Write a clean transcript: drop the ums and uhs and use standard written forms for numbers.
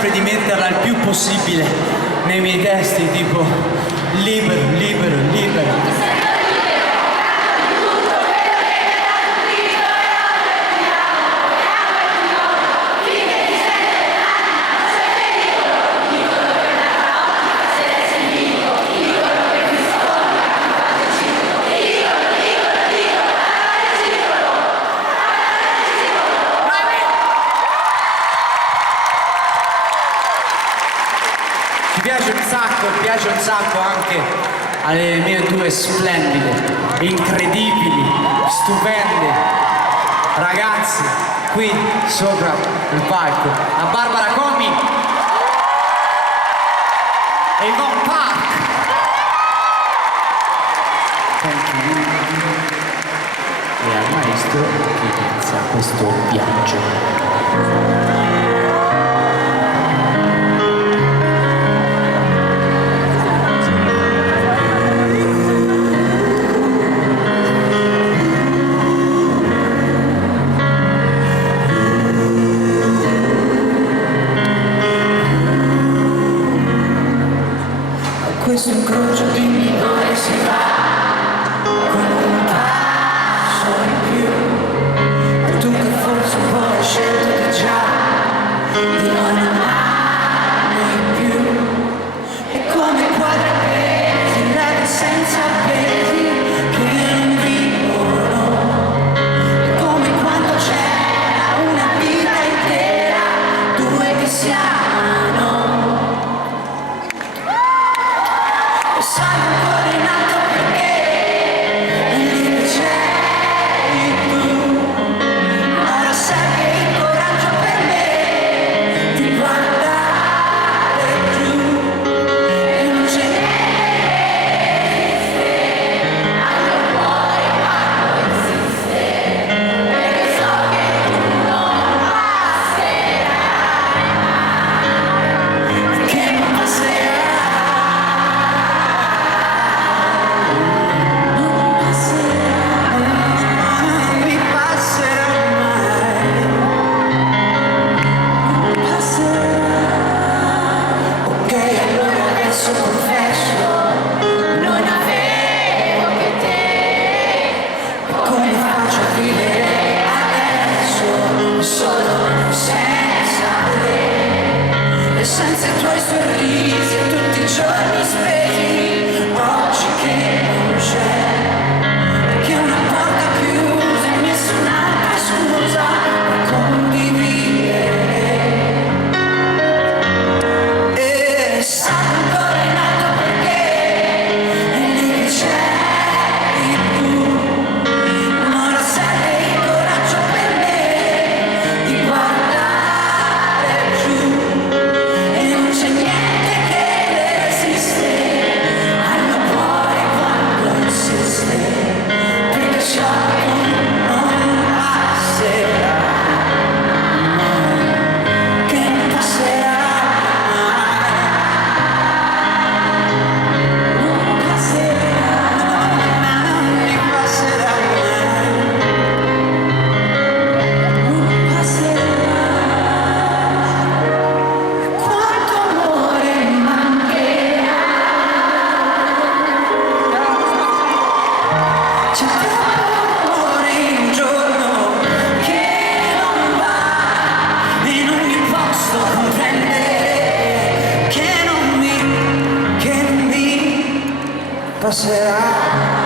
sempre di metterla il più possibile nei miei testi, tipo libero, libero, libero. Piace un sacco anche alle mie due splendide, incredibili, stupende ragazze qui sopra il palco, a Barbara Commi e Yvonne Park. E al maestro che inizia questo viaggio. Questo incrocio dimmi dove si va, con un passo in più, e tu che forse un po' hai scelto di già, di non amarmi più, è come quadri appesi, levi senza pesi, che non vivono, è come quando c'era una vita intera, due che si amano. Sai ancora in alto perché lì che c'eri tu, ora serve il coraggio per me di guardare giù e non c'è niente al mio cuore quando insiste, perché so che tu non passerai, perché non passerai. Senza i tuoi sorrisi e tutti i giorni spesi, oggi che non c'è, che una porta chiusa e nessun'altra scusa per condividere. E sai ancora in alto perché è lì che c'eri tu, ma ora serve il coraggio per me di guardare giù. C'è niente che resiste al mio cuore quando insiste, perché so che non passerà, che non passerà, non passerà, non mi passerà mai, non passerà. C'è troppo amore in un giorno che non va e non mi posso comprendere che non mi passerà.